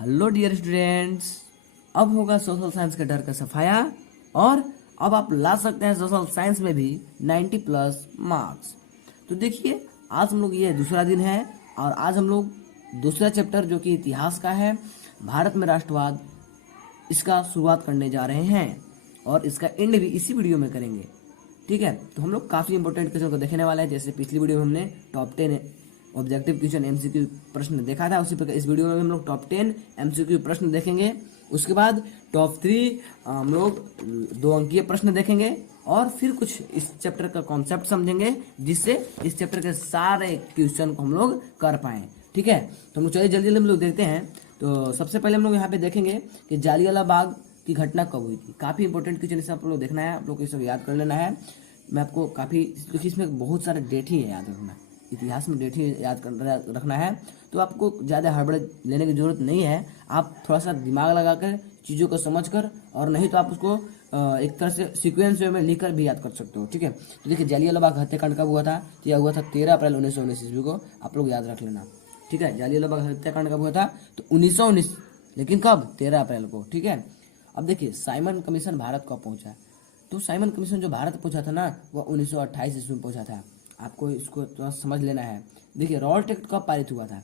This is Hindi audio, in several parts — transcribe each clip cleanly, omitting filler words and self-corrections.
Hello dear students. अब होगा सोशल साइंस का डर का सफाया और अब आप ला सकते हैं सोशल साइंस में भी 90 प्लस मार्क्स। तो देखिए, आज हम लोग ये दूसरा दिन है और आज हम लोग दूसरा चैप्टर जो कि इतिहास का है, भारत में राष्ट्रवाद, इसका शुरुआत करने जा रहे हैं और इसका एंड भी इसी वीडियो में करेंगे। ठीक है, तो हम लोग काफ़ी इंपॉर्टेंट क्वेश्चन को देखने वाले हैं। जैसे पिछली वीडियो में हमने टॉप 10 ऑब्जेक्टिव क्वेश्चन एमसीक्यू प्रश्न देखा था, उसी प्रकार इस वीडियो में हम लोग टॉप 10 एमसीक्यू प्रश्न देखेंगे। उसके बाद टॉप 3 हम लोग 2 अंकीय प्रश्न देखेंगे और फिर कुछ इस चैप्टर का कॉन्सेप्ट समझेंगे, जिससे इस चैप्टर के सारे क्वेश्चन को हम लोग कर पाएँ। ठीक है, तो हम लोग चलिए जल्दी जल्दी हम लोग देखते हैं। तो सबसे पहले हम लोग यहाँ पे देखेंगे कि जालियांवाला बाग की घटना कब हुई थी। काफ़ी इंपॉर्टेंट क्वेश्चन इसे आप लोग देखना है, आप लोग को इसे याद कर लेना है। मैं आपको काफ़ी, क्योंकि इसमें बहुत सारे डेट ही है याद रखना, इतिहास में डेट ही याद रखना है, तो आपको ज़्यादा हड़बड़ लेने की जरूरत नहीं है। आप थोड़ा सा दिमाग लगाकर चीज़ों को समझकर, और नहीं तो आप उसको एक तरह से सीक्वेंस वे में लिखकर भी याद कर सकते हो। ठीक है, तो देखिए जालियांवाला बाग हत्याकांड कब हुआ था? तो यह हुआ था 13 अप्रैल 1919 ईस्वी को, आप लोग याद रख लेना। ठीक है, जालियांवाला बाग हत्याकांड कब हुआ था? तो 1919, लेकिन कब? 13 अप्रैल को। ठीक है, अब देखिए साइमन कमीशन भारत कब पहुंचा? तो साइमन कमीशन जो भारत पहुंचा था ना, वह 1928 ईस्वी में पहुंचा था। आपको इसको थोड़ा समझ लेना है। देखिए रॉल्ट एक्ट कब पारित हुआ था?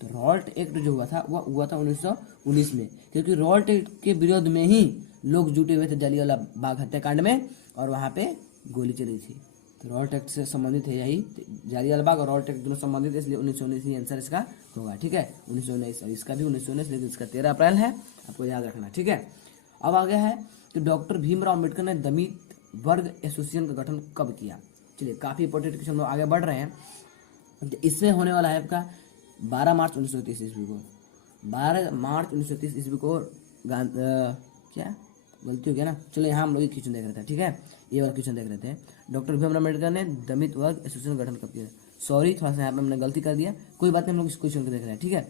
तो रॉल्ट एक्ट जो हुआ था वह हुआ था 1919 में, क्योंकि रॉल्ट एक्ट के विरोध में ही लोग जुटे हुए थे जालियांवाला बाग हत्याकांड में और वहाँ पे गोली चली थी। तो रॉल्ट एक्ट से संबंधित है यही, जालियांवाला बाग और रॉल्ट एक्ट दोनों संबंधित है, इसलिए 1919 ही आंसर इसका होगा। ठीक है, 1919, और इसका भी 1919, लेकिन इसका 13 अप्रैल है, आपको याद रखना। ठीक है, अब आ गया है कि डॉक्टर भीमराव अम्बेडकर ने दलित वर्ग एसोसिएशन का गठन कब किया? चलिए काफ़ी इंपॉर्टेंट क्वेश्चन, हम लोग आगे बढ़ रहे हैं। इसमें होने वाला है आपका 12 मार्च 1930 ईस्वी को। 12 मार्च 1930 ईस्वी को क्या गलती हो गया ना, चलो यहाँ हम लोग एक क्वेश्चन देख रहे थे। ठीक है, ये वाला क्वेश्चन देख रहे थे, डॉक्टर भीमराव अम्बेडकर ने दलित वर्ग एसोसिएशन का गठन कब किया? सॉरी, थोड़ा सा यहाँ पे हमने गलती कर दिया, कोई बात नहीं, हम लोग इस क्वेश्चन को देख रहे हैं। ठीक है,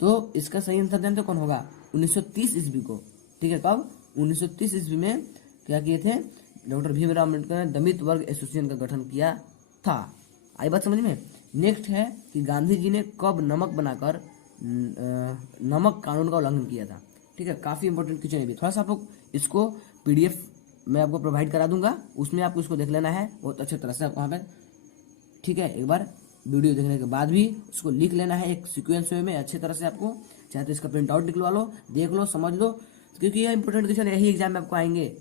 तो इसका सही आंसर जानते कौन होगा? 1930 ईस्वी को। ठीक है, कब? 1930 ईस्वी में क्या किए थे? डॉक्टर भीमराव अम्बेडकर ने दलित वर्ग एसोसिएशन का गठन किया था। आई बात समझ में? नेक्स्ट है कि गांधी जी ने कब नमक बनाकर नमक कानून का उल्लंघन किया था? ठीक है, काफ़ी इंपॉर्टेंट क्वेश्चन है भी। थोड़ा सा आप लोग इसको पीडीएफ मैं आपको प्रोवाइड करा दूंगा, उसमें आपको इसको देख लेना है बहुत अच्छे तरह से वहाँ पे। ठीक है, एक बार वीडियो देखने के बाद भी उसको लिख लेना है एक सीक्वेंस वे में अच्छे तरह से। आपको चाहे तो इसका प्रिंट आउट निकलवा लो, देख लो, समझ लो, क्योंकि यह इंपॉर्टेंट क्वेश्चन यही एग्जाम में आपको आएंगे।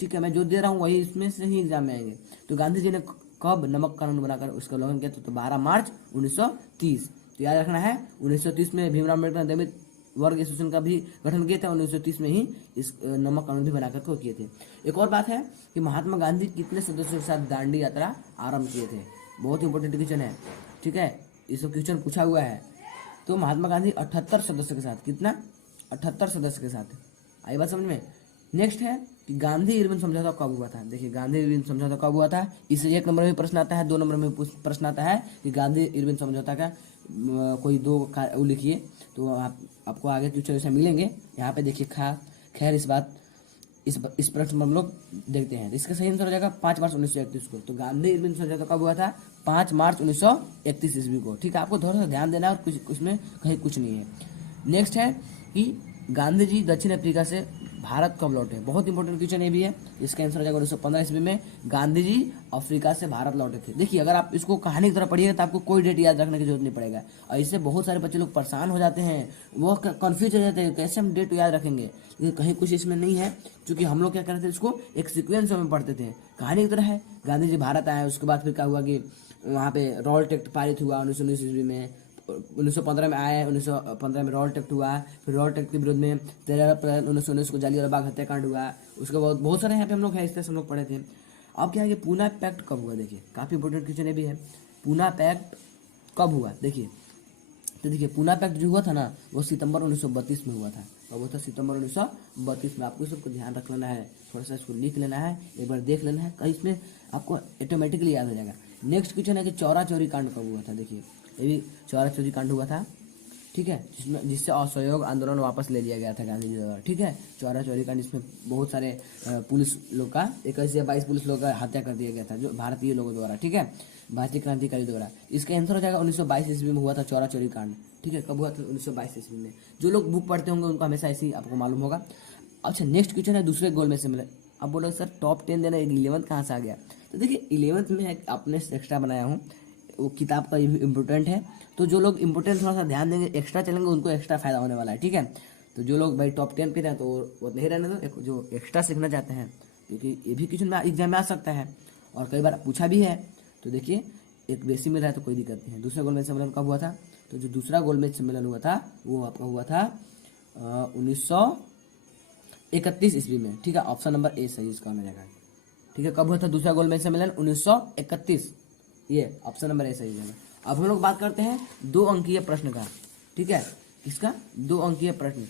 ठीक है, मैं जो दे रहा हूँ वही इसमें से ही एग्जाम में आएंगे। तो गांधी जी ने कब नमक कानून बनाकर उसका उल्लंघन किया? तो 12 मार्च 1930। तो याद रखना है, 1930 में भीमराव अम्बेडकर ने दलित वर्ग एसोसिएशन का भी गठन किया था, 1930 में ही इस नमक कानून भी बनाकर को किए थे। एक और बात है कि महात्मा गांधी कितने सदस्यों के साथ दांडी यात्रा आरंभ किए थे? बहुत इंपॉर्टेंट क्वेश्चन है। ठीक है, इस क्वेश्चन पूछा हुआ है। तो महात्मा गांधी 78 सदस्यों के साथ, कितना? 78 सदस्य के साथ। आई बात समझ में? नेक्स्ट है कि गांधी इरविन समझौता कब हुआ था? देखिए गांधी इरविन समझौता कब हुआ था, इससे 1 नंबर में प्रश्न आता है, 2 नंबर में प्रश्न आता है कि गांधी इरविन समझौता का कोई 2 लिखिए। तो आपको आगे क्वेश्चन ऐसे मिलेंगे। यहाँ पे देखिए खैर इस प्रश्न में हम लोग देखते हैं। इसका सही आंसर हो जाएगा 5 मार्च 1931 को। तो गांधी इरविन समझौता कब हुआ था? 5 मार्च 1931 ईस्वी को। ठीक है, आपको थोड़ा सा ध्यान देना है, और कुछ उसमें कहीं कुछ नहीं है। नेक्स्ट है कि गांधी जी दक्षिण अफ्रीका से भारत कब लौटे? बहुत इंपॉर्टेंट क्वेश्चन ये भी है। इसका आंसर हो जाएगा 1915 ईस्वी में गांधी जी अफ्रीका से भारत लौटे थे। देखिए अगर आप इसको कहानी की तरह पढ़िएगा तो आपको कोई डेट याद रखने की जरूरत नहीं पड़ेगा, और इससे बहुत सारे बच्चे लोग परेशान हो जाते हैं, वो कन्फ्यूज हो जाते हैं कैसे हम डेट याद रखेंगे, लेकिन कहीं कुछ इसमें नहीं है, क्योंकि हम लोग क्या करते थे, इसको एक सिक्वेंस में पढ़ते थे, कहानी की तरह है। गांधी जी भारत आए, उसके बाद फिर क्या हुआ कि वहाँ पे रॉल्ट एक्ट पारित हुआ 1919 ईस्वी में, 1915 में आए, 1915 में रॉल्ट एक्ट हुआ, फिर रॉल्ट एक्ट के विरोध में 13 अप्रैल 1919 को जालियांवाला बाग हत्याकांड हुआ। उसके बाद बहुत सारे यहाँ पे हम लोग है, इस तरह से हम लोग पढ़े थे। अब क्या है कि पूना पैक्ट कब हुआ? देखिए काफ़ी इंपॉर्टेंट क्वेश्चन ये भी है, पूना पैक्ट कब हुआ? देखिए तो देखिए पूना पैक्ट जो हुआ था ना, वो सितंबर 1932 में हुआ था। और वो था सितंबर 1932 में। आपको सबको ध्यान रख लेना है, थोड़ा सा इसको लिख लेना है, एक बार देख लेना है, कहीं इसमें आपको ऑटोमेटिकली याद हो जाएगा। नेक्स्ट क्वेश्चन है कि चौरा चौरी कांड कब हुआ था? देखिए ये भी चौरा चौरी कांड हुआ था ठीक है, जिससे असहयोग आंदोलन वापस ले लिया गया था गांधी जी द्वारा। ठीक है, चौरा चौरी कांड, जिसमें बहुत सारे पुलिस लोग का 21 या 22 पुलिस लोगों का हत्या कर दिया गया था, जो भारतीय लोगों द्वारा। ठीक है, भारतीय क्रांतिकारी द्वारा। इसका आंसर हो जाएगा 1922 ईस्वी में हुआ था चौरा चौरी कांड। ठीक है, कब हुआ था? 1922 ईस्वी में। जो लोग बुक पढ़ते होंगे उनको हमेशा ऐसे ही आपको मालूम होगा। अच्छा, नेक्स्ट क्वेश्चन है दूसरे गोल में से मिले। अब बोलो सर टॉप 10 देना, 11th कहाँ से आ गया? तो देखिए 11th में आपने एक्स्ट्रा बनाया हूँ, वो किताब का इम्पोर्टेंट है, तो जो लोग इम्पोर्टेंट थोड़ा सा ध्यान देंगे, एक्स्ट्रा चलेंगे, उनको एक्स्ट्रा फायदा होने वाला है। ठीक है, तो जो लोग भाई टॉप 10 पे हैं तो वो नहीं रहने दो, जो एक्स्ट्रा सीखना चाहते हैं, क्योंकि ये भी क्वेश्चन में एग्जाम में आ सकता है और कई बार पूछा भी है। तो देखिए एक बेसिक मिल रहा है तो कोई दिक्कत नहीं है। दूसरा गोलमेज सम्मेलन कब हुआ था? तो जो दूसरा गोलमेज सम्मेलन हुआ था वो आपका हुआ था 1931 ईस्वी में। ठीक है, ऑप्शन नंबर ए सही इसका होना जाएगा। ठीक है, कब हुआ था दूसरा गोलमेज सम्मेलन? 1931, ये ऑप्शन नंबर ए सही है। अब हम लोग बात करते हैं 2 अंकीय प्रश्न का। ठीक है, किसका? 2 अंकीय प्रश्न,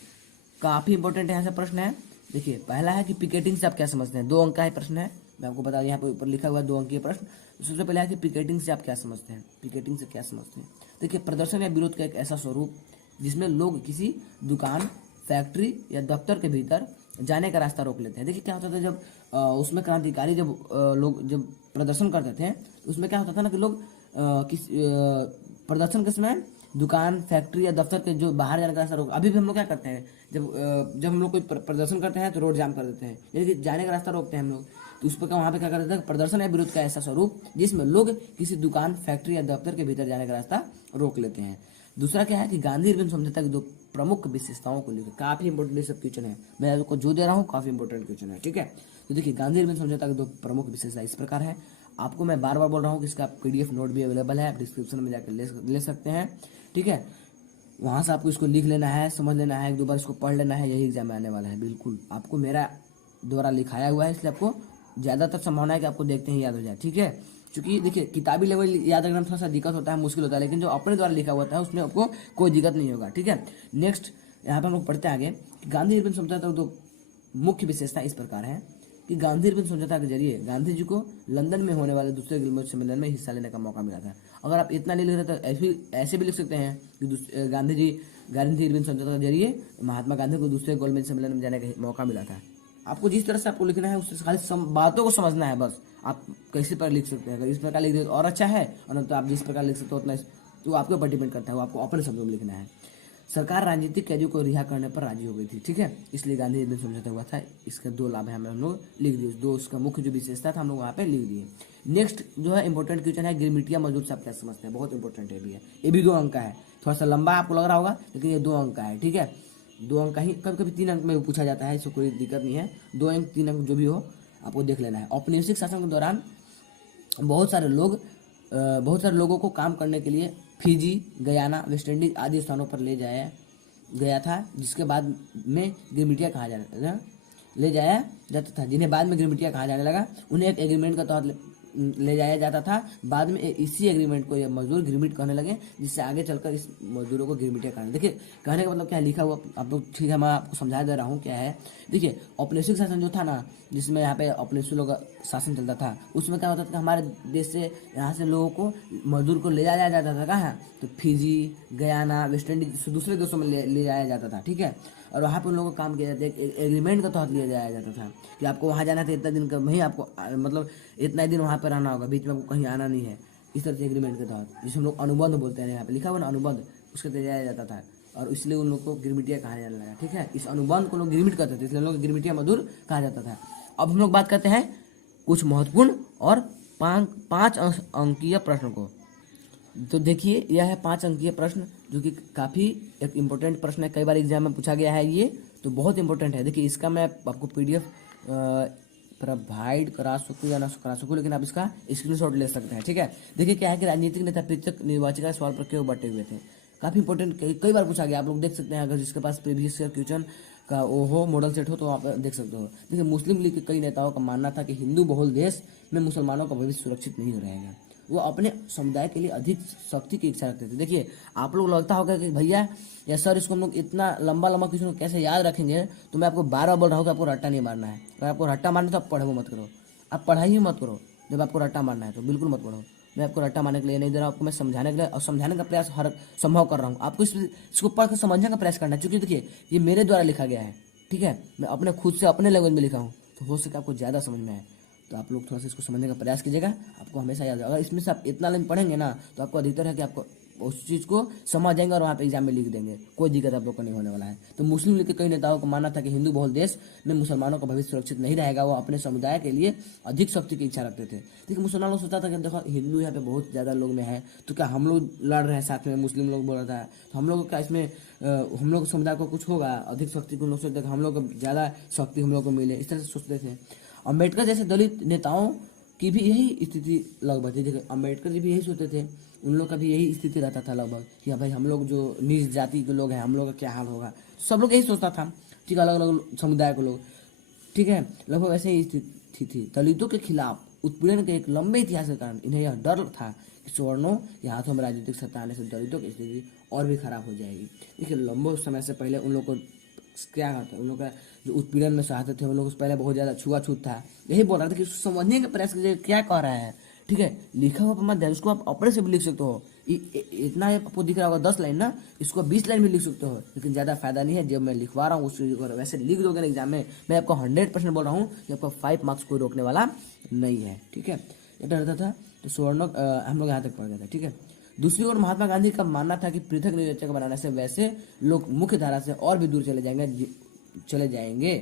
काफी इंपॉर्टेंट यहाँ से प्रश्न है। देखिए पहला है कि पिकेटिंग से आप क्या समझते हैं? 2 अंक का ही प्रश्न है, मैं आपको बता दूं, यहाँ पे ऊपर लिखा हुआ है 2 अंकीय प्रश्न। तो सबसे पहले है कि पिकेटिंग से आप क्या समझते हैं? पिकेटिंग से क्या समझते हैं? देखिए प्रदर्शन या विरोध का एक ऐसा स्वरूप जिसमें लोग किसी दुकान, फैक्ट्री या दफ्तर के भीतर जाने का रास्ता रोक लेते हैं। देखिए क्या होता था जब उसमें क्रांतिकारी जब लोग जब प्रदर्शन करते थे, तो उसमें क्या होता था ना कि लोग प्रदर्शन के समय दुकान, फैक्ट्री या दफ्तर के जो बाहर जाने का रास्ता रोक। अभी भी हम लोग क्या करते हैं, जब हम लोग कोई प्रदर्शन करते हैं तो रोड जाम कर देते हैं, यानी कि जाने का रास्ता रोकते हैं हम लोग। तो उस पर वहाँ पे क्या करते हैं? प्रदर्शन या विरोध का ऐसा स्वरूप जिसमें लोग किसी दुकान, फैक्ट्री या दफ्तर के भीतर जाने का रास्ता रोक लेते हैं। दूसरा क्या है कि गांधी इरविन समझौता की 2 प्रमुख विशेषताओं को लेकर काफी इंपोर्टेंट सब क्वेश्चन है, मैं आपको जो दे रहा हूँ काफी इंपोर्टेंट क्वेश्चन है। ठीक है, तो देखिए गांधी इरविन समझौता की 2 प्रमुख विशेषता इस प्रकार है। आपको मैं बार बार बोल रहा हूँ कि इसका PDF नोट भी अवेलेबल है, आप डिस्क्रिप्शन में जाकर ले सकते हैं। ठीक है, वहां से आपको इसको लिख लेना है, समझ लेना है, 1-2 बार इसको पढ़ लेना है, यही एग्जाम में आने वाला है। बिल्कुल आपको मेरा द्वारा लिखाया हुआ है, इसलिए आपको ज्यादातर संभावना है कि आपको देखते ही याद हो जाए। ठीक है, क्योंकि देखिए किताबी लेवल याद रखना थोड़ा सा दिक्कत होता है, मुश्किल होता है, लेकिन जो अपने द्वारा लिखा हुआ है उसमें आपको कोई दिक्कत नहीं होगा। ठीक है, नेक्स्ट यहाँ पे हम लोग पढ़ते हैं आगे। गांधी इरविन समझौता की 2 मुख्य विशेषता इस प्रकार है कि गांधी इरविन समझौता के जरिए गांधी जी को लंदन में होने वाले दूसरे गिलमोट सम्मेलन में हिस्सा लेने का मौका मिला था। अगर आप इतना नहीं लिख रहे तो ऐसे भी लिख सकते हैं कि गांधी इरविन समझौता के जरिए महात्मा गांधी को दूसरे गोलमेज सम्मेलन में जाने का मौका मिला था। आपको जिस तरह से आपको लिखना है उससे खाली बातों को समझना है बस। आप कैसे पर लिख सकते हैं, अगर इस प्रकार लिख दे तो और अच्छा है, और नहीं तो आप जिस प्रकार लिख सकते हो उतना, तो आपके ऊपर डिपेंड करता है, वो आपको अपने शब्दों में लिखना है। सरकार राजनीतिक कैदियों को रिहा करने पर राजी हो गई थी। ठीक है, इसलिए गांधी इरविन समझौता हुआ था। इसके 2 लाभ है, हम लोग लिख दिए, 2 इसका मुख्य जो विशेषता था हम लोग वहाँ पे लिख दिए। नेक्स्ट जो है इंपॉर्टेंट क्वेश्चन है, गिरमिटिया मजदूर से आप क्या समझते हैं? बहुत इंपॉर्टेंट है भी है, ये भी 2 अंक का है। थोड़ा सा लंबा आपको लग रहा होगा, लेकिन ये 2 अंक का है। ठीक है, 2 अंक का ही, कभी कभी 3 अंक में पूछा जाता है, इससे कोई दिक्कत नहीं है। 2 अंक 3 अंक जो भी हो आपको देख लेना है। औपनिवेशिक शासन के दौरान बहुत सारे लोगों को काम करने के लिए फिजी, गयाना, वेस्ट इंडीज आदि स्थानों पर ले जाया गया था, जिसके बाद में गिरमिटिया ले जाया जाता था, जिन्हें बाद में गिरमिटिया कहा जाने लगा। उन्हें एक एग्रीमेंट का तहत ले जाया जाता था। बाद में इसी एग्रीमेंट को ये मजदूर गिरमिट कहने लगे, जिससे आगे चलकर इस मजदूरों को गिरमिटिया कहने। देखिए कहने का मतलब क्या लिखा हुआ आप लोग, ठीक है मैं आपको समझा दे रहा हूँ क्या है। देखिए औपनिवेशिक शासन जो था ना, जिसमें यहाँ पे औपनिवेशिक लोग का शासन चलता था, उसमें क्या होता था कि हमारे देश से यहाँ से लोगों को, मजदूर को ले जाया जाता था कहाँ? तो फिजी, गयाना, वेस्ट इंडीज दूसरे देशों में ले जाया जाता था। ठीक है, और वहाँ पर उन लोगों को काम किया जाता है, एग्रीमेंट का तहत लिया जाया जाता था कि आपको वहाँ जाना था, इतना दिन का वहीं आपको मतलब इतना दिन वहाँ पर रहना होगा, बीच में आपको कहीं आना नहीं है। इस तरह से एग्रीमेंट के तहत, जिसे हम लोग अनुबंध बोलते हैं, यहाँ पे लिखा हुआ ना अनुबंध, उसके ले जाया जाता था, और इसलिए उन लोग को गिरमिटिया कहा जाने लगा। ठीक है, इस अनुबंध को लोग गिरमिट करते थे, इसलिए लोग गिरमिटिया मजदूर कहा जाता था। अब हम लोग बात करते हैं कुछ महत्वपूर्ण और 5 अंकीय प्रश्न को। तो देखिए यह है 5 अंकीय प्रश्न, जो कि काफ़ी एक इम्पोर्टेंट प्रश्न है, कई बार एग्जाम में पूछा गया है, ये तो बहुत इंपॉर्टेंट है। देखिए इसका मैं आपको PDF प्रोवाइड करा सकूँ या ना करा सकूँ, लेकिन आप इसका स्क्रीनशॉट ले सकते हैं। ठीक है, देखिए क्या है कि राजनीतिक नेता पृथक निर्वाचिका सवाल पर क्यों बटे हुए थे, काफ़ी इंपॉर्टेंट, कई बार पूछा गया, आप लोग देख सकते हैं। अगर जिसके पास प्रीवियस ईयर क्वेश्चन का वो हो, मॉडल सेट हो, तो आप देख सकते हो। देखिए मुस्लिम लीग के कई नेताओं का मानना था कि हिंदू बहुल देश में मुसलमानों का भविष्य सुरक्षित नहीं रहेगा। वो अपने समुदाय के लिए अधिक शक्ति की इच्छा रखते थे। देखिए आप लोग लगता होगा कि भैया या सर इसको हम लोग इतना लंबा किसी को कैसे याद रखेंगे, तो मैं आपको 12 बोल रहा हूँ कि आपको रट्टा नहीं मारना है। अगर आपको रट्टा मारना है तो आप पढ़ो मत करो, आप पढ़ाई ही मत करो। जब आपको रट्टा मारना है तो बिल्कुल मत पढ़ो, मैं आपको रट्टा मारने के लिए नहीं दे रहा हूँ, आपको मैं समझाने के लिए और समझाने का प्रयास हर संभव कर रहा हूँ। आपको इसको पढ़ कर समझने का प्रयास करना है, क्योंकि देखिए ये मेरे द्वारा लिखा गया है, ठीक है, मैं अपने खुद से अपने लैंग्वेज में लिखा हूँ, तो हो सके आपको ज़्यादा समझ में आए। तो आप लोग थोड़ा सा इसको समझने का प्रयास कीजिएगा, आपको हमेशा याद होगा। अगर इसमें से आप इतना लाइन पढ़ेंगे ना तो आपको अधिकतर है कि आपको उस चीज़ को समझ जाएंगे और वहाँ पे एग्जाम में लिख देंगे, कोई दिक्कत आप लोग को नहीं होने वाला है। तो मुस्लिम लीग के कई नेताओं को मानना था कि हिंदू बहुल देश में मुसलमानों का भविष्य सुरक्षित नहीं रहेगा, वो अपने समुदाय के लिए अधिक शक्ति की इच्छा रखते थे। देखिए मुसलमान लोग सोचा था कि देखो हिंदू यहाँ पे बहुत ज़्यादा लोग में है, तो क्या हम लोग लड़ रहे हैं साथ में, मुस्लिम लोग बोल रहा था, तो हम लोग क्या इसमें हम लोग समुदाय को कुछ होगा, अधिक शक्ति को लोग सोचते थे, हम लोग को ज़्यादा शक्ति हम लोग को मिले, इस तरह से सोचते थे। अम्बेडकर जैसे दलित नेताओं की भी यही स्थिति लगभग थी। देखिए अम्बेडकर जी भी यही सोचते थे, उन लोग का भी यही स्थिति रहता था लगभग कि भाई हम लोग जो नीच जाति के लोग हैं, हम लोग का क्या हाल होगा, सब लोग यही सोचता था, ठीक है, अलग अलग समुदाय के लोग, ठीक है, लगभग ऐसे ही स्थिति थी। दलितों के खिलाफ उत्पीड़न के एक लंबे इतिहास के कारण इन्हें यह डर था कि सवर्णों के हाथों में राजनीतिक सत्ता आने से दलितों की स्थिति और भी खराब हो जाएगी। देखिए लंबे समय से पहले उन लोग को क्या कहते हैं, उन लोग का जो उत्पीड़न में सहते थे, उन लोग पहले बहुत ज़्यादा छुआछूत था। यही बोल रहा था कि उसको समझने का प्रयास कीजिए क्या कह रहा है, ठीक है, लिखा हुआ मत ध्यान, उसको आप अपने से भी लिख सकते हो। इतना आपको दिख रहा होगा 10 लाइन ना, इसको 20 लाइन भी लिख सकते हो, लेकिन ज़्यादा फायदा नहीं है। जब मैं लिखवा रहा हूँ उस चीज़ को वैसे लिख दोगे ना एग्जाम में, मैं आपको 100% बोल रहा हूँ कि आपको 5 मार्क्स कोई रोकने वाला नहीं है, ठीक है। ये रहता था तो स्वर्ण हम लोग यहाँ तक पढ़ गए थे, ठीक है। दूसरी ओर महात्मा गांधी का मानना था कि पृथक निर्वाचक बनाने से वैसे लोग मुख्य धारा से और भी दूर चले जाएंगे।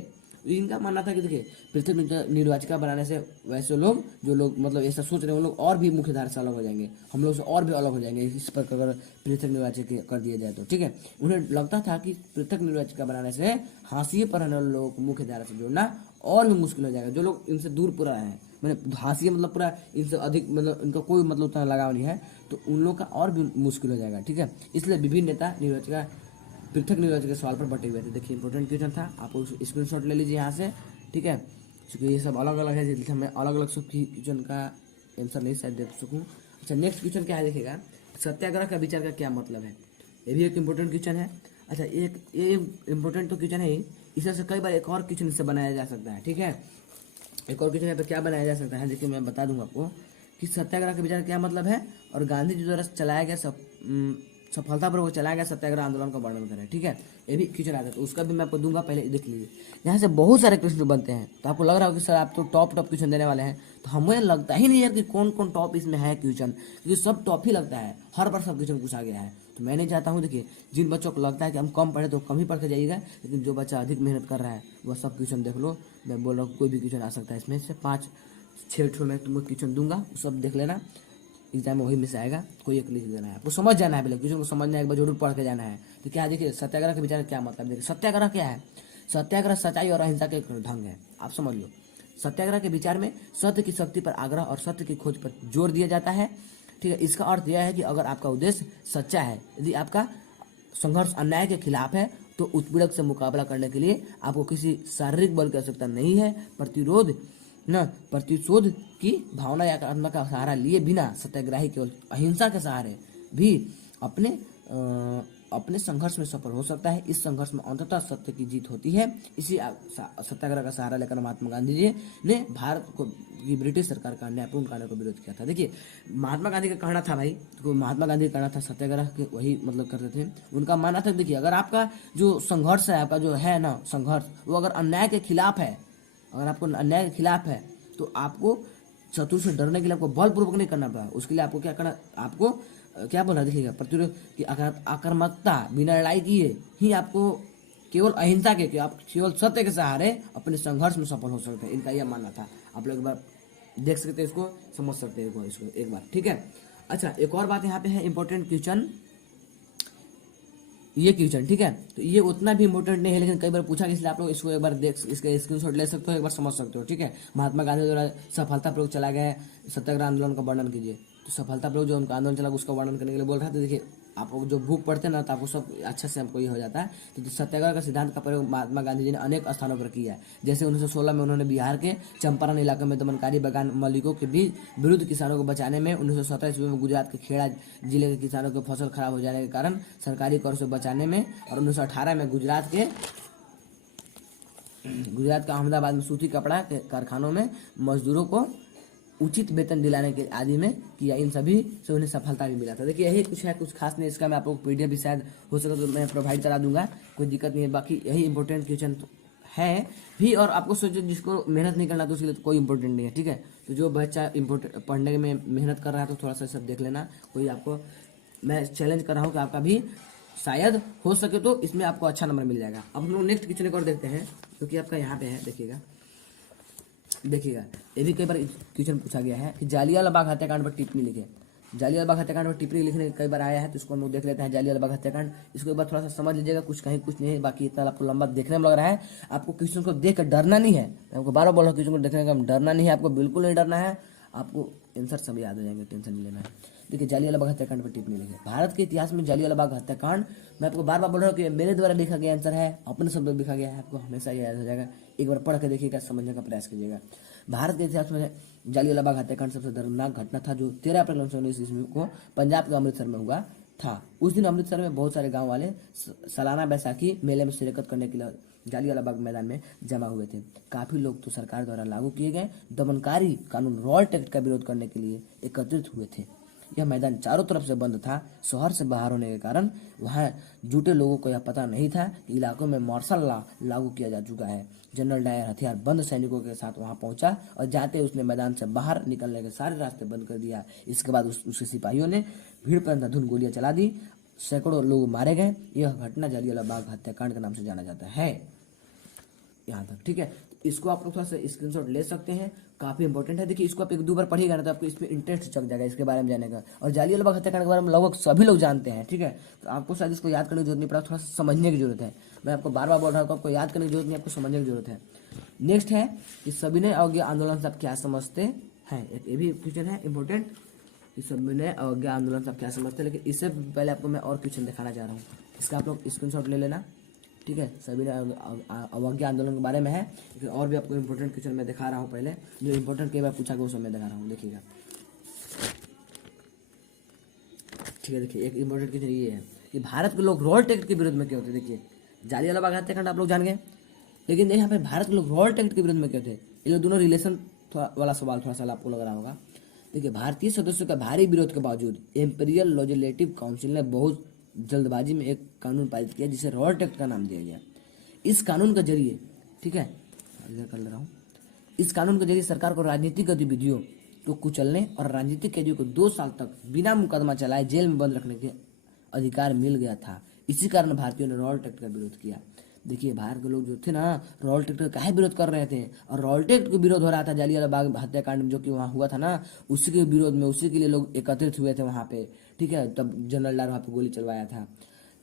इनका मानना था कि देखिए पृथक निर्वाचिका बनाने से वैसे लोग जो लोग मतलब ऐसा सोच रहे हैं, वो लोग और भी मुख्य धारा से अलग हो जाएंगे, हम लोग से और भी अलग हो जाएंगे इस पर अगर पृथक निर्वाचिका कर दिया जाए तो, ठीक है। उन्हें लगता था कि पृथक निर्वाचिका बनाने से हाशिए पर रहने वाले लोगों को मुख्य धारा से जोड़ना और भी मुश्किल हो जाएगा। जो लोग इनसे दूर पूरा है, मैंने हाशिए मतलब पूरा इनसे अधिक मतलब इनका कोई मतलब उतना लगाव नहीं है, तो उन लोग का और भी मुश्किल हो जाएगा, ठीक है। इसलिए विभिन्न नेता निर्वाचिका पृथक निर्वाचक के सवाल पर बटे हुए थे। देखिए इंपॉर्टेंट क्वेश्चन था, आप स्क्रीनशॉट ले लीजिए यहाँ से, ठीक है, क्योंकि ये सब अलग अलग है, जिससे मैं अलग अलग सब क्वेश्चन का आंसर नहीं शायद दे सकूँ। अच्छा नेक्स्ट क्वेश्चन क्या है, देखिएगा सत्याग्रह का विचार का क्या मतलब है, ये भी एक इम्पोर्टेंट क्वेश्चन है। अच्छा ये इम्पोर्टेंट तो क्वेश्चन है ही, इस से कई बार एक और क्वेश्चन इससे बनाया जा सकता है, ठीक है। एक और क्वेश्चन यहाँ पर क्या बनाया जा सकता है, देखिए मैं बता दूंगा आपको कि सत्याग्रह का विचार क्या मतलब है, और गांधी जी द्वारा चलाया गया सफलतापूर्वक चलाया गया सत्याग्रह आंदोलन का वर्णन करें, ठीक है। ये भी क्वेश्चन आता है, तो उसका भी मैं आपको दूंगा, पहले देख लीजिए। यहाँ से बहुत सारे क्वेश्चन बनते हैं, तो आपको लग रहा होगा कि सर आप तो टॉप क्वेश्चन देने वाले हैं, तो हमें लगता ही नहीं यार कि कौन कौन टॉप इसमें है क्वेश्चन, क्योंकि सब टॉप ही लगता है, हर बार सब क्वेश्चन पूछा गया है। तो मैं नहीं चाहता हूँ, देखिए जिन बच्चों को लगता है कि हम कम पढ़े तो कम ही पढ़ के जाइएगा, लेकिन जो बच्चा अधिक मेहनत कर रहा है वह सब क्वेश्चन देख लो। मैं बोल रहा हूँ कोई भी क्वेश्चन आ सकता है, इसमें से 5-6 मैं तुमको क्वेश्चन दूंगा, सब देख लेना, एग्जाम में वही में से आएगा, कोई एक लिख देना है, आपको समझ जाना है, पहले क्वेश्चन को समझना है, एक बार जरूर पढ़ के जाना है। तो क्या देखिए सत्याग्रह के विचार क्या मतलब, देखिए सत्याग्रह क्या है, सत्याग्रह सच्चाई और अहिंसा के एक ढंग है, आप समझ लो। सत्याग्रह के विचार में सत्य की शक्ति पर आग्रह और सत्य की खोज पर जोर दिया जाता है, ठीक है। इसका अर्थ यह है कि अगर आपका उद्देश्य सच्चा है, यदि आपका संघर्ष अन्याय के खिलाफ है, तो उत्पीड़क से मुकाबला करने के लिए आपको किसी शारीरिक बल की आवश्यकता नहीं है। प्रतिशोध की भावना या आत्मा का सहारा लिए बिना सत्याग्रही केवल अहिंसा के सहारे भी अपने संघर्ष में सफल हो सकता है। इस संघर्ष में अंततः सत्य की जीत होती है। इसी सत्याग्रह का सहारा लेकर महात्मा गांधी जी ने भारत को की ब्रिटिश सरकार का अन्यायपूर्ण कार्य को विरोध किया था। देखिए महात्मा गांधी का कहना था भाई, तो महात्मा गांधी का कहना था सत्याग्रह के वही मतलब करते थे। उनका मानना था देखिए अगर आपका जो संघर्ष है, आपका जो है ना संघर्ष, वो अगर अन्याय के खिलाफ है, अगर आपको अन्याय के खिलाफ है, तो आपको शत्रु से डरने के लिए आपको बलपूर्वक नहीं करना पड़ा, उसके लिए आपको क्या करना, आपको क्या बोल रहा है देखिएगा, प्रतिरोध की आक्रामकता बिना लड़ाई किए ही आपको केवल अहिंसा के कि आप केवल सत्य के सहारे अपने संघर्ष में सफल हो सकते हैं। इनका यह मानना था। आप लोग एक बार देख सकते हैं, इसको समझ सकते हैं इसको एक बार, ठीक है। अच्छा एक और बात यहाँ पे है इंपॉर्टेंट क्वेश्चन, ये क्वेश्चन, ठीक है। तो ये उतना भी इंपॉर्टेंट नहीं है, लेकिन कई बार पूछा, इसलिए आप लोग इसको एक बार देख, इसका स्क्रीनशॉट ले सकते हो, एक बार समझ सकते हो, ठीक है। महात्मा गांधी द्वारा सफलतापूर्वक चला गया सत्याग्रह आंदोलन का वर्णन कीजिए। तो सफलतापूर्वक जो उनका आंदोलन चला उसका वर्णन करने के लिए बोल रहा था। देखिए आप जो बुक पढ़ते हैं ना, तो आपको सब अच्छा से हमको ये हो जाता है। तो सत्याग्रह का सिद्धांत का प्रयोग महात्मा गांधी जी ने अनेक स्थानों पर किया है। जैसे 1916 में उन्होंने बिहार के चंपारण इलाके में दमनकारी बगान मालिकों के भी विरुद्ध किसानों को बचाने में, 1917 ईस्वी में गुजरात के खेड़ा जिले के किसानों की फसल खराब हो जाने के कारण सरकारी कर से बचाने में, और 1918 में गुजरात का अहमदाबाद में सूती कपड़ा के कारखानों में मजदूरों को उचित वेतन दिलाने के आदि में किया। इन सभी से उन्हें सफलता भी मिला था। देखिए यही कुछ है, कुछ खास नहीं। इसका मैं आपको पीडीएफ भी शायद हो सके तो मैं प्रोवाइड करा दूंगा, कोई दिक्कत नहीं है। बाकी यही इंपॉर्टेंट क्वेश्चन है भी, और आपको सोचो जिसको मेहनत नहीं करना तो उसके लिए तो कोई इंपॉर्टेंट नहीं है, ठीक है। तो जो बच्चा इंपॉर्टेंट पढ़ने में मेहनत कर रहा है तो थोड़ा सा सब देख लेना। कोई आपको मैं चैलेंज कर रहा हूँ कि आपका भी शायद हो सके तो इसमें आपको अच्छा नंबर मिल जाएगा। अब हम लोग नेक्स्ट क्वेश्चन एक और देखते हैं, क्योंकि आपका यहाँ पे है। देखिएगा ये भी कई बार क्वेश्चन पूछा गया है कि जालियांवाला बाग हत्याकांड पर टिप्पणी लिखे। जालियांवाला बाग हत्याकांड पर टिप्पणी लिखने कई बार आया है, तो इसको हम लोग देख लेते हैं। जालियांवाला बाग हत्याकांड, इसको एक बार थोड़ा सा समझ लीजिएगा, कुछ कहीं कुछ नहीं है। बाकी इतना आपको लंबा देखने में लग रहा है, आपको क्वेश्चन को देख कर डरना नहीं है। मैं आपको बार बोल रहा हूँ, क्वेश्चन को देखने का डरना नहीं है, आपको बिल्कुल नहीं डरना है। आपको आंसर सब याद हो जाएंगे, टेंशन नहीं लेना है। देखिए जालियांवाला बाग हत्याकांड पर टिप्पणी लिखे। भारत के इतिहास में जालियांवाला बाग हत्याकांड, मैं आपको बार बार बोल रहा हूँ कि मेरे द्वारा लिखा गया आंसर है, अपने शब्दों में लिखा गया है, आपको हमेशा याद हो जाएगा। एक बार पढ़ के देखिएगा, समझने का प्रयास कीजिएगा। भारत के इतिहास में जालियांवाला बाग हत्याकांड सबसे दर्दनाक घटना था, जो 13 अप्रैल 1919 ईस्वी को पंजाब के अमृतसर में हुआ था। उस दिन अमृतसर में बहुत सारे गांव वाले सालाना बैसाखी मेले में शिरकत करने के लिए जालियांवाला बाग मैदान में जमा हुए थे। काफी लोग तो सरकार द्वारा लागू किए गए दमनकारी कानून रॉल्ट एक्ट का विरोध करने के लिए एकत्रित हुए थे। यह मैदान चारों तरफ से बंद था। शहर से बाहर होने के कारण वहां जुटे लोगों को यह पता नहीं था कि इलाकों में मार्शल लॉ लागू किया जा चुका है। जनरल डायर हथियार बंद सैनिकों के साथ वहां पहुंचा और जाते उसने मैदान से बाहर निकलने के सारे रास्ते बंद कर दिया। इसके बाद उसके सिपाहियों ने भीड़ पर अंधाधुंध गोलियां चला दी, सैकड़ों लोग मारे गए। यह घटना जालियांवाला बाग हत्याकांड के नाम से जाना जाता है। यहाँ तक ठीक है। इसको आप लोग थोड़ा सा स्क्रीनशॉट ले सकते हैं, काफी इंपॉर्टेंट है। देखिए इसको आप एक दो बार पढ़िएगा ना तो आपको इसमें इंटरेस्ट चक जाएगा इसके बारे में जानने का। और जालियांवाला बाग हत्याकांड के बारे में लगभग सभी लोग जानते हैं, ठीक है। तो आपको शायद इसको याद करने की जरूरत नहीं पड़ा, थोड़ा सा समझने की जरूरत है। मैं आपको बार बार बोल रहा हूँ, आपको याद करने की जरूरत नहीं, आपको समझने की जरूरत है। नेक्स्ट है कि सविनय अवज्ञा आंदोलन से आप क्या समझते हैं। एक ये भी क्वेश्चन है इंपॉर्टेंट, कि सविनय अवज्ञा आंदोलन से आप क्या समझते हैं। लेकिन इससे पहले आपको मैं और क्वेश्चन दिखाना चाह रहा हूँ, इसका आप लोग स्क्रीनशॉट ले लेना, ठीक है। सविनय अवज्ञा आंदोलन के बारे में है। और भी आपको इंपॉर्टेंट क्वेश्चन मैं दिखा रहा हूँ, पहले जो इंपॉर्टेंट कई बार पूछा गया वो सब मैं दिखा रहा हूँ, देखिएगा, ठीक है। देखिए एक इंपॉर्टेंट क्वेश्चन ये है कि भारत के लोग रॉल्ट एक्ट के विरोध में क्यों थे। देखिए जालियांवाला बाग हत्याकांड आप लोग जान गए, लेकिन यहाँ पे भारत के लोग रॉल्ट एक्ट के विरोध में क्यों थे। ये लोग दोनों रिलेशन वाला सवाल थोड़ा सा आपको लग रहा होगा। देखिए भारतीय सदस्यों का भारी विरोध के बावजूद इम्पीरियल लेजिस्लेटिव काउंसिल ने बहुत जल्दबाजी में एक कानून पारित किया जिसे रॉल्ट एक्ट का नाम दिया गया। इस कानून के जरिए, ठीक है, इधर कर ले रहा हूँ, इस कानून के जरिए सरकार को राजनीतिक गतिविधियों को कुचलने और राजनीतिक कैदियों को 2 साल तक बिना मुकदमा चलाए जेल में बंद रखने के अधिकार मिल गया था। इसी कारण भारतीयों ने रॉल्ट एक्ट का विरोध किया। देखिए बाहर के लोग जो थे ना, रॉल्ट एक्ट का काहे विरोध कर रहे थे, और रॉल्ट एक्ट को विरोध हो रहा था जालियांवाला बाग हत्याकांड में जो कि वहाँ हुआ था ना, उसी के विरोध में, उसी के लिए लोग एकत्रित हुए थे वहाँ पे, ठीक है। तब जनरल डायर वहाँ पे गोली चलवाया था।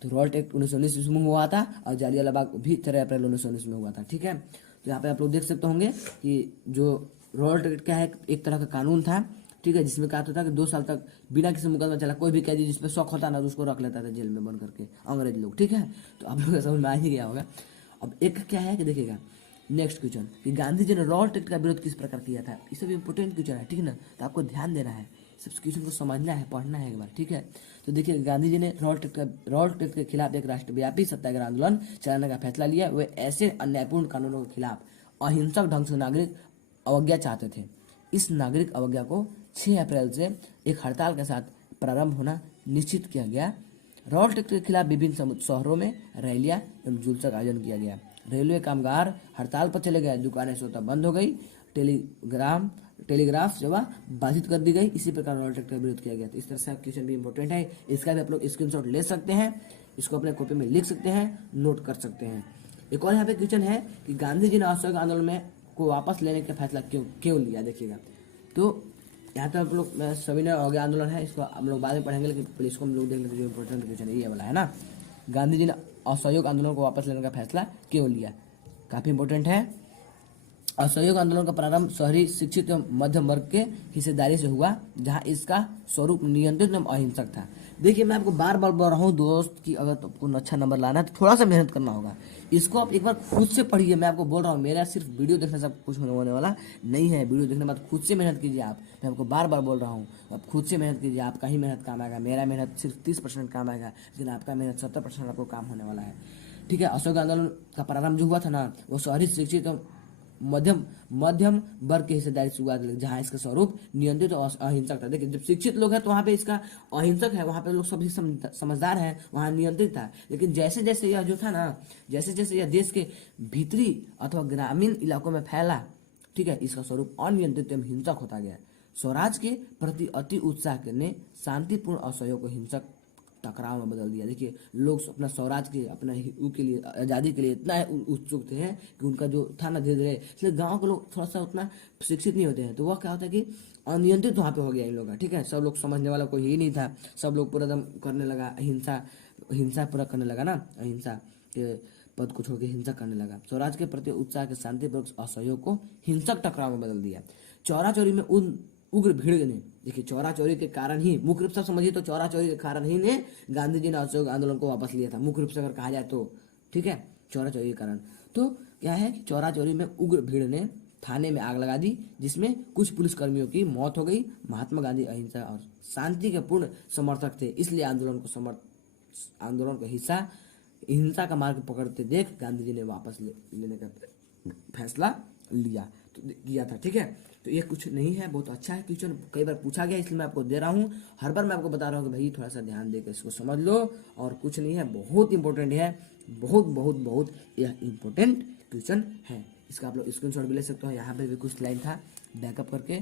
तो रॉल्ट एक्ट 1919 ईस्वी में हुआ था और जालियांवाला बाग भी 13 अप्रैल 1919 में हुआ था, ठीक है। तो यहाँ पे आप लोग देख सकते होंगे कि जो रॉल्ट एक्ट क्या है, एक तरह का कानून था, ठीक है, जिसमें कहा था कि 2 साल तक बिना किसी मुकदमा चला कोई भी कैदी जिसपे शौक होता ना तो उसको रख लेता था जेल में बंद करके अंग्रेज लोग, ठीक है। तो आप लोग को समझ में आ ही गया होगा। अब एक क्या है कि देखिएगा नेक्स्ट क्वेश्चन कि गांधी जी ने रॉल्ट एक्ट का विरोध किस प्रकार किया था। ये सब इंपोर्टेंट क्वेश्चन है, ठीक है ना। तो आपको ध्यान देना है, सब क्वेश्चन को समझना है, पढ़ना है एक बार, ठीक है। तो देखिए गांधी जी ने रॉल्ट एक्ट के खिलाफ एक राष्ट्रव्यापी सत्याग्रह आंदोलन चलाने का फैसला लिया। वे ऐसे अन्यायपूर्ण कानूनों के खिलाफ अहिंसक ढंग से नागरिक अवज्ञा चाहते थे। इस नागरिक अवज्ञा को 6 अप्रैल से एक हड़ताल के साथ प्रारंभ होना निश्चित किया गया। रॉल्ट एक्ट के खिलाफ विभिन्न शहरों में रैलियां एवं जुलूस का आयोजन किया गया। रेलवे कामगार हड़ताल पर चले गए, दुकानें स्वतः बंद हो गई, टेलीग्राफ सेवा बाधित कर दी गई। इसी प्रकार रॉल्ट एक्ट का विरोध किया गया। तो इस तरह से क्वेश्चन भी इंपॉर्टेंट है, इसका भी आप लोग स्क्रीनशॉट ले सकते हैं, इसको अपने कॉपी में लिख सकते हैं, नोट कर सकते हैं। एक और यहाँ पे क्वेश्चन है कि गांधी जी ने असहयोग आंदोलन में को वापस लेने का फैसला क्यों लिया। देखिएगा तो यहाँ पे आप लोग सविनय अवज्ञा आंदोलन है, इसको हम लोग बाद में पढ़ेंगे, लेकिन पहले इसको हम लोग देख लेते हैं। जो इंपॉर्टेंट क्वेश्चन है ये वाला है ना, गांधी जी ने असहयोग आंदोलन को वापस लेने का फैसला क्यों लिया, काफी इंपॉर्टेंट है। असहयोग आंदोलन का प्रारंभ शहरी शिक्षित एवं मध्यम वर्ग के हिस्सेदारी से हुआ, जहां इसका स्वरूप नियंत्रित एवं अहिंसक था। देखिए मैं आपको बार बार बोल रहा हूँ दोस्त कि अगर तुमको अच्छा नंबर लाना है तो थोड़ा सा मेहनत करना होगा। इसको आप एक बार खुद से पढ़िए, मैं आपको बोल रहा हूँ, मेरा सिर्फ वीडियो देखने से कुछ होने वाला नहीं है। वीडियो देखने के बाद खुद से मेहनत कीजिए आप, मैं आपको बार बार बोल रहा हूँ, आप खुद से मेहनत कीजिए। आपका ही मेहनत काम आएगा, मेरा मेहनत सिर्फ 30% काम आएगा, लेकिन आपका मेहनत 70% आपको काम होने वाला है, ठीक है। असहयोग आंदोलन का प्रारंभ जो हुआ था ना, वो शहरी शिक्षित मध्यम मध्यम वर्ग की हिस्सेदारी शुरुआत लगी, जहाँ इसका स्वरूप नियंत्रित और अहिंसक था। देखिए, जब शिक्षित लोग हैं तो वहाँ पे इसका अहिंसक है, वहाँ पे लोग सभी समझदार हैं, वहाँ नियंत्रित था। लेकिन जैसे जैसे यह जो था ना, जैसे जैसे यह देश के भीतरी अथवा ग्रामीण इलाकों में फैला, ठीक है, इसका स्वरूप अनियंत्रित एवं हिंसक होता गया। स्वराज के प्रति अति उत्साह ने शांतिपूर्ण असहयोग को हिंसक टकराव में बदल दिया। देखिए, लोग अपना स्वराज के, अपना के लिए, आज़ादी के लिए इतना उत्सुक थे कि उनका जो था ना, धीरे धीरे, इसलिए गाँव के लोग थोड़ा सा उतना शिक्षित नहीं होते हैं, तो वह क्या होता है कि अनियंत्रित वहाँ पे हो गया इन लोग का, ठीक है। सब लोग समझने वाला कोई ही नहीं था, सब लोग पूरा एकदम करने लगा, हिंसा पूरा करने लगा ना, अहिंसा के पद को छोड़ के हिंसा करने लगा। स्वराज के प्रति उत्साह के शांतिपूर्वक असहयोग को हिंसक टकराव में बदल दिया। चौरा चौरी में उग्र भीड़ ने, देखिए, चौरा चौरी के कारण ही, मुख्य रूप से समझिए तो चौरा चौरी के कारण ही ने गांधी जी ने असहयोग आंदोलन को वापस लिया था, मुख्य रूप से अगर कहा जाए तो, ठीक है, चौरा चौरी के कारण। तो क्या है कि चौरा चौरी में उग्र भीड़ ने थाने में आग लगा दी, जिसमें कुछ पुलिसकर्मियों की मौत हो गई। महात्मा गांधी अहिंसा और शांति के पूर्ण समर्थक थे, इसलिए आंदोलन का हिंसा का मार्ग पकड़ते देख गांधी जी ने वापस लेने का फैसला किया था, ठीक है। तो ये कुछ नहीं है, बहुत अच्छा है क्वेश्चन, कई बार पूछा गया, इसलिए मैं आपको दे रहा हूँ। हर बार मैं आपको बता रहा हूँ कि भाई थोड़ा सा ध्यान देकर इसको समझ लो, और कुछ नहीं है, बहुत इंपॉर्टेंट है, बहुत बहुत बहुत यह इंपॉर्टेंट क्वेश्चन है। इसका आप लोग स्क्रीनशॉट भी ले सकते हो, यहाँ पे भी कुछ लाइन था बैकअप करके,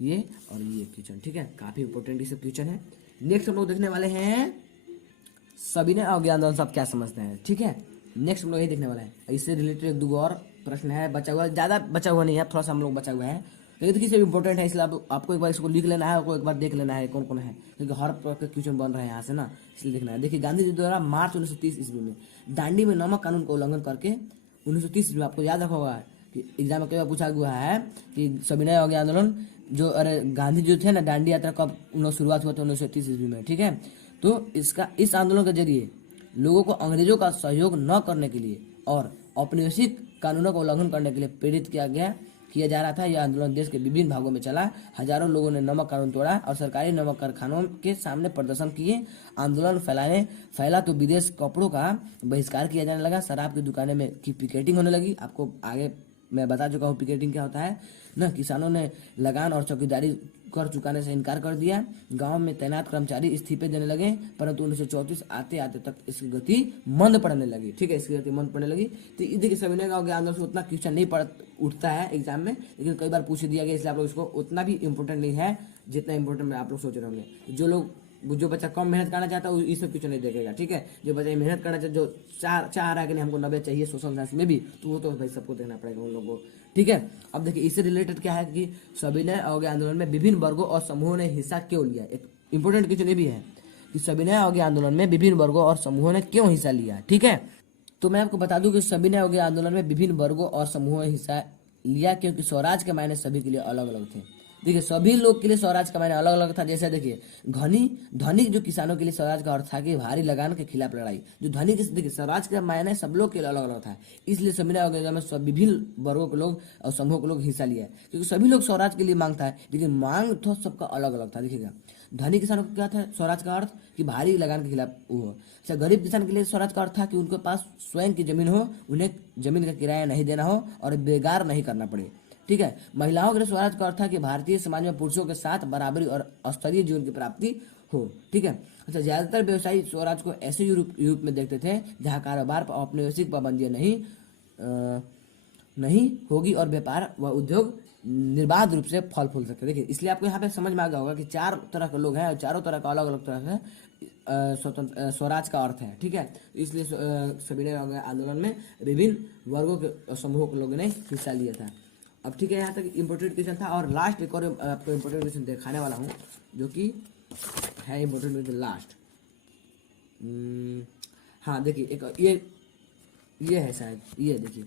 ये और ये क्वेश्चन, ठीक है, काफी इंपॉर्टेंट ये सब क्वेश्चन है। नेक्स्ट हम लोग देखने वाले हैं सविनय अवज्ञा आंदोलन सब क्या समझते हैं, ठीक है। नेक्स्ट हम लोग यही देखने वाला है, इससे रिलेटेड एक दो और प्रश्न है बचा हुआ, ज्यादा बचा हुआ नहीं है, थोड़ा सा हम लोग बचा हुआ है, लेकिन देखिए सब इंपॉर्टेंट है, इसलिए आपको एक बार इसको लिख लेना है, आपको एक बार देख लेना है कौन कौन है, क्योंकि हर प्रकार के क्वेश्चन बन रहे हैं यहाँ से ना, इसलिए देखना है। देखिए, गांधी जी द्वारा मार्च 1930 ईस्वी में दांडी में नमक कानून का उल्लंघन करके 1930 में, आपको याद रखा होगा कि एग्जाम में कई बार पूछा हुआ है कि सविनय अवज्ञा आंदोलन जो, अरे गांधी जो थे ना, दांडी यात्रा कब शुरुआत हुआ था 1930 ईस्वी में, ठीक है। तो इस आंदोलन के जरिए लोगों को अंग्रेजों का सहयोग न करने के लिए और औपनिवेशिक कानूनों का उल्लंघन करने के लिए प्रेरित किया जा रहा था। यह आंदोलन देश के विभिन्न भागों में चला, हजारों लोगों ने नमक कानून तोड़ा और सरकारी नमक कारखानों के सामने प्रदर्शन किए। आंदोलन फैला तो विदेश कपड़ों का बहिष्कार किया जाने लगा, शराब की दुकानें में की पिकेटिंग होने लगी। आपको आगे मैं बता चुका हूँ पिकेटिंग क्या होता है ना। किसानों ने लगान और चौकीदारी कर चुकाने से इनकार कर दिया। गांव में तैनात कर्मचारी इस्तीफे देने लगे, परंतु 1934 आते आते तक इसकी गति मंद पड़ने लगी, ठीक है, इसकी गति मंद पड़ने लगी। तो देखिए, सविनय अवज्ञा आंदोलन से उतना क्वेश्चन नहीं उठता है एग्जाम में, लेकिन कई बार पूछ दिया गया, इसलिए आप लोग इसको उतना भी इंपॉर्टेंट नहीं है जितना इंपॉर्टेंट आप लोग सोच रहे होंगे। जो बच्चा कम मेहनत करना चाहता है ये सब क्वेश्चन नहीं देखेगा, ठीक है। जो बच्चा मेहनत करना चाहता है, जो चाह रहा है कि नहीं हमको 90 चाहिए सोशल साइंस में भी, तो वो तो भाई सबको देखना पड़ेगा उन लोगों को, ठीक है। अब देखिए, इससे रिलेटेड क्या है कि सविनय अवज्ञा आंदोलन में विभिन्न वर्गों और समूहों ने हिस्सा क्यों लिया। एक इंपॉर्टेंट क्वेश्चन ये भी है कि सविनय अवज्ञा आंदोलन में विभिन्न वर्गों और समूहों ने क्यों हिस्सा लिया, ठीक है। तो मैं आपको बता दूं कि सविनय अवज्ञा आंदोलन में विभिन्न वर्गों और समूहों ने हिस्सा लिया क्योंकि स्वराज के मायने सभी के लिए अलग अलग थे। देखिए, सभी लोग के लिए स्वराज का मायने अलग अलग था। जैसे देखिए, धनिक जो किसानों के लिए स्वराज का अर्थ था कि भारी लगान के खिलाफ लड़ाई। जो धनिक, देखिए स्वराज का मायने सब लोग के लिए अलग अलग था, इसलिए सविनय अवज्ञा में विभिन्न वर्गों के लोग और समूह के लोग हिस्सा लिया, क्योंकि सभी लोग स्वराज के लिए मांग था, लेकिन मांग तो सबका अलग अलग था। देखिएगा, धनी किसानों को क्या था स्वराज का अर्थ कि भारी लगान के खिलाफ वो हो। अच्छा, गरीब किसान के लिए स्वराज का अर्थ था कि उनके पास स्वयं की जमीन हो, उन्हें जमीन का किराया नहीं देना हो और बेगार नहीं करना पड़े, ठीक है। महिलाओं के लिए स्वराज का अर्थ था कि भारतीय समाज में पुरुषों के साथ बराबरी और स्तरीय जीवन की प्राप्ति हो, ठीक है। अच्छा, ज्यादातर व्यवसायी स्वराज को ऐसे यूरोप में देखते थे जहाँ कारोबार पर औपनिवेशिक पाबंदियां नहीं होगी और व्यापार व उद्योग निर्बाध रूप से फल फूल सकते। देखिए, इसलिए आपको यहाँ पे समझ में आ गया होगा कि चार तरह के लोग हैं और चारों तरह का अलग अलग तरह से स्वराज का अर्थ है, ठीक है। इसलिए सविनय अवज्ञा आंदोलन में विभिन्न वर्गों के समूहों के लोगों ने हिस्सा लिया था। अब ठीक है, यहाँ तक इंपॉर्टेंट क्वेश्चन था, और लास्ट एक और आपको इंपॉर्टेंट क्वेश्चन दिखाने वाला हूँ जो कि है इंपॉर्टेंट क्वेश्चन लास्ट। हाँ, देखिए, एक ये है शायद, ये देखिए,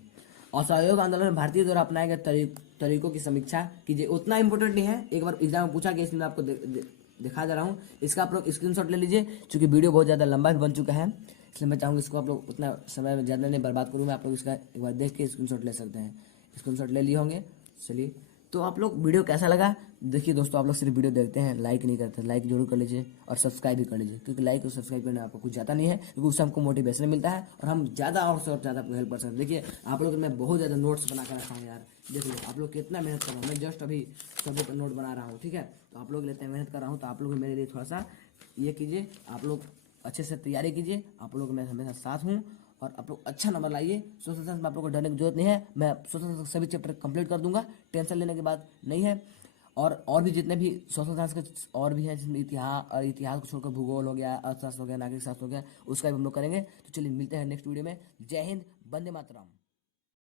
असहयोग आंदोलन में भारतीय द्वारा अपनाए गए तरीकों की समीक्षा कीजिए। उतना इंपॉर्टेंट नहीं है, एक बार एग्जाम में पूछा गया, इसलिए मैं आपको दिखा दे रहा हूँ। इसका आप लोग स्क्रीनशॉट ले लीजिए, क्योंकि वीडियो बहुत ज़्यादा लंबा भी बन चुका है, इसलिए मैं चाहूँगा इसको आप लोग उतना समय में ज़्यादा नहीं बर्बाद करूँ, मैं आप लोग इसका एक बार देख के स्क्रीनशॉट ले सकते हैं। स्क्रीनशॉट ले लिए होंगे, चलिए तो आप लोग वीडियो कैसा लगा? देखिए दोस्तों, आप लोग सिर्फ वीडियो देखते हैं, लाइक नहीं करते। लाइक जरूर कर लीजिए और सब्सक्राइब भी कर लीजिए, क्योंकि लाइक और सब्सक्राइब करने आपको कुछ जाता नहीं है, क्योंकि उससे हमको मोटिवेशन मिलता है और हम ज़्यादा और से और ज़्यादा आपको हेल्प कर सकते हैं। देखिए आप लोग, मैं बहुत ज़्यादा नोट्स बना कर रखा हूँ यार। देख लो आप लोग कितना मेहनत कर रहा हूँ, मैं जस्ट अभी सभी का नोट बना रहा हूँ, ठीक है। तो आप लोग लेते हैं मेहनत कर रहा हूँ, तो आप लोग भी मेरे लिए थोड़ा सा ये कीजिए, आप लोग अच्छे से तैयारी कीजिए। आप लोग मैं हमेशा साथ हूँ और आप लोग अच्छा नंबर लाइए। सोशल साइंस में आप लोग को डरने की जरूरत नहीं है, मैं सोशल साइंस के सभी चैप्टर कंप्लीट कर दूंगा, टेंशन लेने की बात नहीं है। और भी जितने भी सोशल साइंस के और भी हैं, जिसमें इतिहास को छोड़कर भूगोल हो गया, अर्थशास्त्र हो गया, नागरिक शास्त्र हो गया, उसका भी हम लोग करेंगे। तो चलिए मिलते हैं नेक्स्ट वीडियो में। जय हिंद, वंदे मातरम।